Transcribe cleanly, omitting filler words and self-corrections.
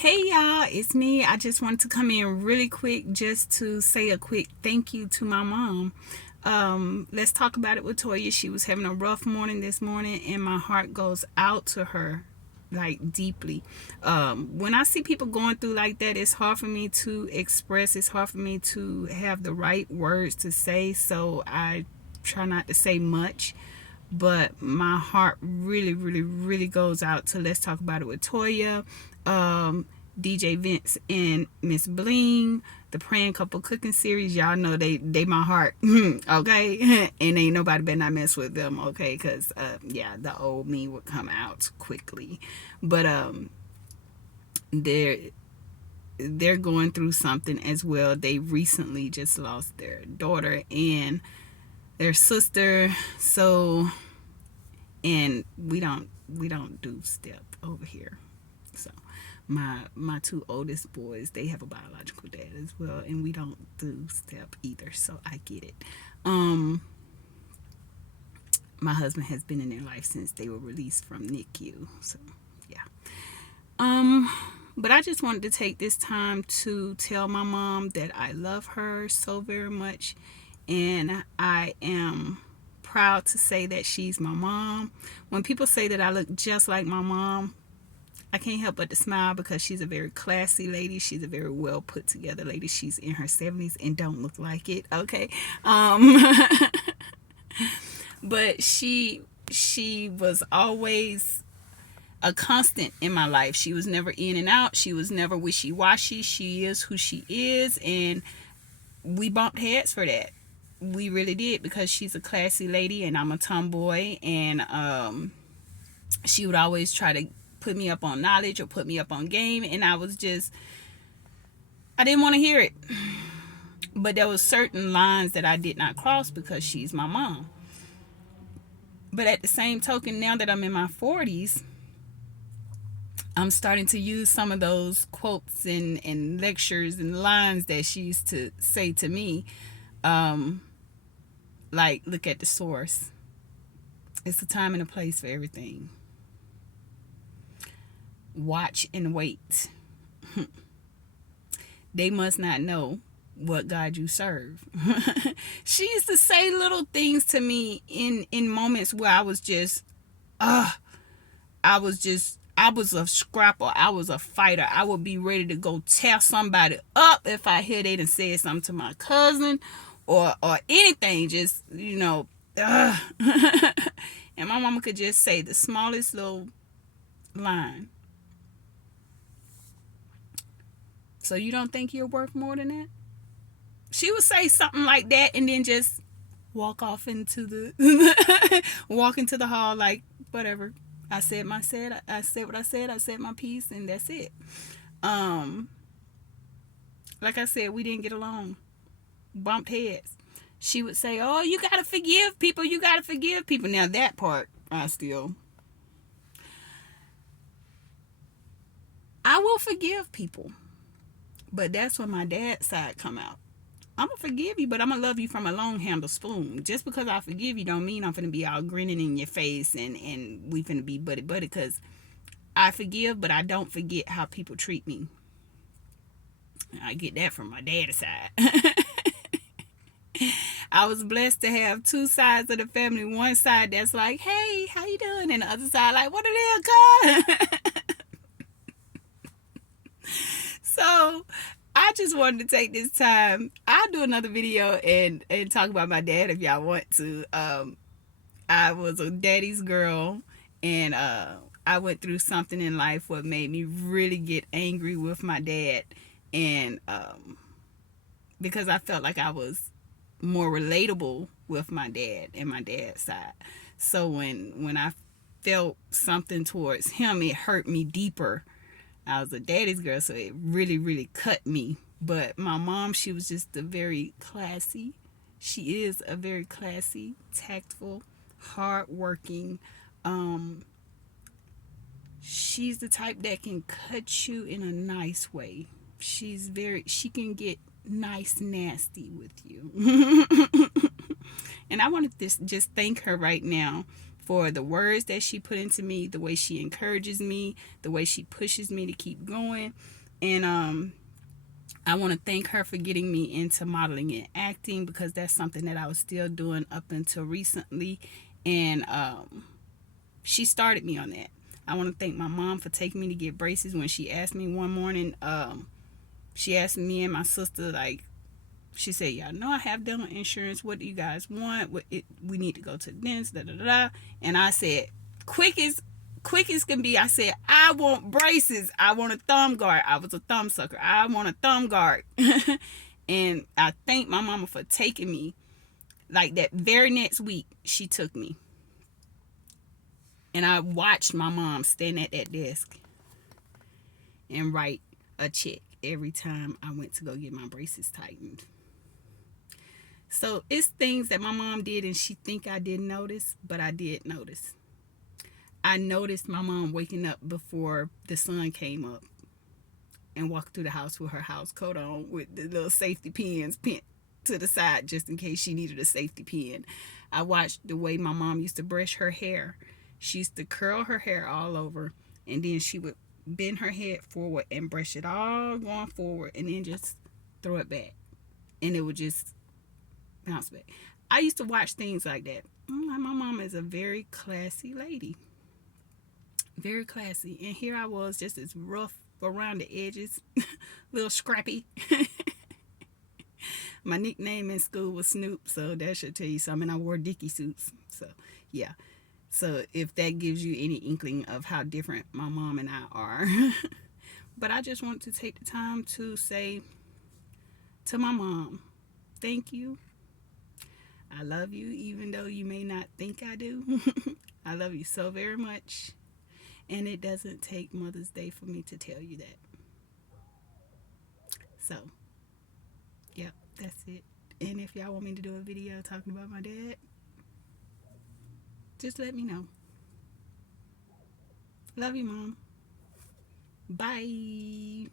Hey y'all, it's me. I just wanted to come in really quick just to say a quick thank you to my mom. Let's talk about it with Toya. She was having a rough morning this morning, and my heart goes out to her like deeply. When I see people going through like that, it's hard for me to express, it's hard for me to have the right words to say, so I try not to say much. But my heart really, really, really goes out to Let's Talk About It with Toya, um, DJ Vince and Miss Bling, the Praying Couple Cooking Series. Y'all know they my heart, okay? And ain't nobody better not mess with them, okay? Because, yeah, the old me would come out quickly. But they're they're going through something as well. They recently just lost their daughter and their sister, so and we don't do step over here. So my two oldest boys, they have a biological dad as well, and we don't do step either, so I get it. um my husband has been in their life since they were released from NICU, so yeah. um but I just wanted to take this time to tell my mom that I love her so very much, and I am proud to say that she's my mom. When people say that I look just like my mom, I can't help but to smile because she's a very classy lady. She's a very well put together lady. She's in her 70s and don't look like it. Okay. Um but she was always a constant in my life. She was never in and out. She was never wishy-washy. She is who she is, and we bumped heads for that. We really did, because she's a classy lady and I'm a tomboy, and she would always try to put me up on knowledge or put me up on game, and I didn't want to hear it. But there was certain lines that I did not cross because she's my mom. But at the same token, now that I'm in my 40s, I'm starting to use some of those quotes and lectures and lines that she used to say to me. um like, look at the source. It's a time and a place for everything. Watch and wait. They must not know what God you serve. She used to say little things to me in moments where I was just, uh, I was a scrapper. I was a fighter. I would be ready to go tear somebody up if I hear they done said something to my cousin or anything. Just, and my mama could just say the smallest little line. So you don't think you're worth more than that? She would say something like that and then just walk off into the walk into the hall like, whatever. I said what I said. I said my piece, and that's it. Um, like I said, we didn't get along. Bumped heads. She would say, "Oh, you gotta forgive people. You gotta forgive people." Now that part, I will forgive people, but that's when my dad's side come out. I'm gonna forgive you, but I'm gonna love you from a long handle spoon. Just because I forgive you don't mean I'm gonna be all grinning in your face and we finna be buddy buddy. Cause I forgive, but I don't forget how people treat me. I get that from my dad's side. I was blessed to have two sides of the family. One side that's like, "Hey, how you doing?" And the other side like, "What it is, God?" So I just wanted to take this time. I'll do another video and talk about my dad if y'all want to. I was a daddy's girl, and I went through something in life what made me really get angry with my dad, and because I felt like I was more relatable with my dad and my dad's side. So when I felt something towards him, it hurt me deeper. I was a daddy's girl, so it really, really cut me. But my mom, she was just a very classy. She is a very classy, tactful, hardworking. Um, she's the type that can cut you in a nice way. She can get nice nasty with you. And I want to just thank her right now for the words that she put into me, the way she encourages me, the way she pushes me to keep going. And I want to thank her for getting me into modeling and acting, because that's something that I was still doing up until recently. And she started me on that. I want to thank my mom for taking me to get braces. When she asked me one morning, she asked me and my sister, like, she said, "Y'all know I have dental insurance. What do you guys want? We need to go to the dentist, da da da." And I said, quick as can be, I said, "I want braces. I want a thumb guard." I was a thumb sucker. "I want a thumb guard." And I thank my mama for taking me. Like, that very next week, she took me. And I watched my mom stand at that desk and write a check every time I went to go get my braces tightened. So it's things that my mom did and she think I didn't notice, but I did notice. I noticed my mom waking up before the sun came up and walked through the house with her house coat on, with the little safety pins pinned to the side just in case she needed a safety pin. I watched the way my mom used to brush her hair. She used to curl her hair all over, and then she would bend her head forward and brush it all going forward, and then just throw it back, and it would just bounce back. I used to watch things like that. My mom is a very classy lady. Very classy. And here I was, just as rough around the edges, little scrappy. My nickname in school was Snoop, so that should tell you something. I wore Dickie suits. So, yeah. So, if that gives you any inkling of how different my mom and I are. But I just want to take the time to say to my mom, thank you. I love you, even though you may not think I do. I love you so very much. And it doesn't take Mother's Day for me to tell you that. So, yep, that's it. And if y'all want me to do a video talking about my dad, just let me know. Love you, Mom. Bye.